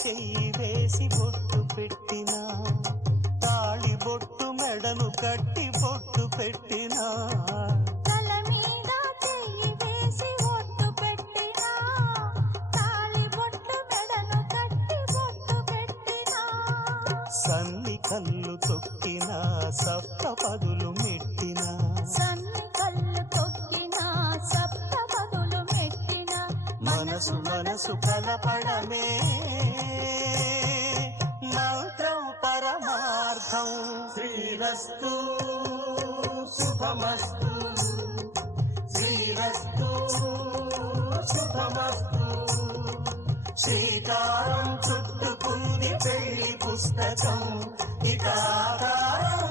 చెయ్యి వేసి బొట్టు పెట్టినా, తాళి బొట్టు మెడను కట్టి బొట్టు పెట్టినా, తల మీద చెయ్యి వేసి బొట్టు పెట్టినా, తాళి బొట్టు మెడను కట్టి బొట్టు పెట్టినా, సన్ని కళ్ళు తొక్కినా సప్త పదులు మెట్టినా, సన్ని కళ్ళు తొక్కినా సప్త పదులు మెట్టినా, మనసు మనసు కలపడమే మంత్రం పరమార్థం. శ్రీరస్తు శుభమస్తు, శ్రీరస్తు శుభమస్తు. శ్రీకారం చుట్టుకుంది పెళ్లి పుస్తకం, ఇక ఆకారం